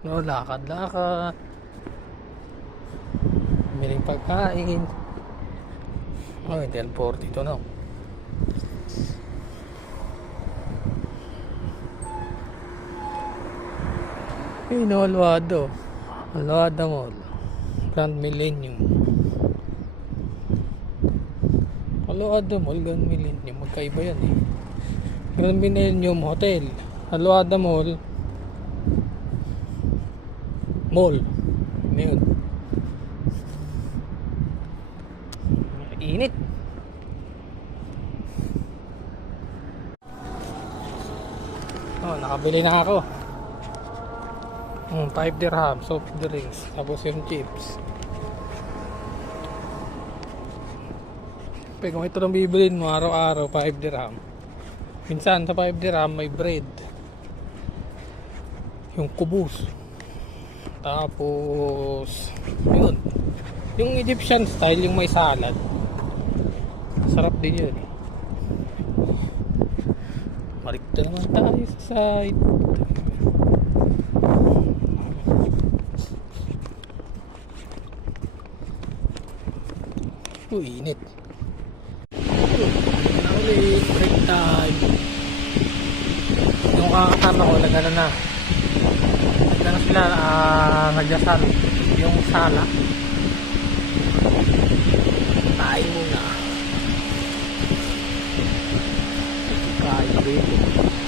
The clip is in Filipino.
No, lakad-lakad. Miling pagkain. Oh, 10:42 na. No, Alwado. Alwado Mall. Grand Millennium. Alwado Mall, Grand Millennium. Magkaiba yan eh. Grand Millennium Hotel. Alwado Mall. Mall. Ano yun? Init. Oh, nakabili na ako. 5 dirham soft drinks, tapos yung chips. Pero kung ito lang bibilin mo araw-araw, 5 dirham. Minsan sa 5 dirham may bread, yung kubus, tapos yun, yung Egyptian style, yung may salad. Sarap din yun. Malikta naman tayo sa side. Init. Na ulit, break time. Yung kakasama ko, nagana na. Nagana sila, nagdasal. Yung sala. Kain muna. Kain dito.